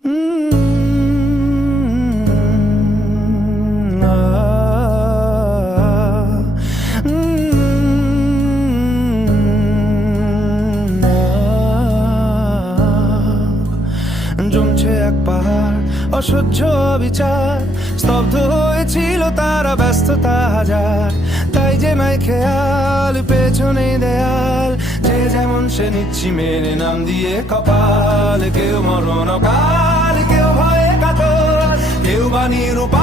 জমছে এক পাহাড় অসহ্য বিচার, স্তব্ধ হয়েছিল তারা, ব্যস্ততা হাজার। তাই যে নাই খেয়াল, পেছনে দেয়াল, যে যেমন সে নিচ্ছি মেনে নাম দিয়ে কপাল। কেউ মরণ কাল, কেউ ভয়ে কাতর, কেউ বা নিরূপায়।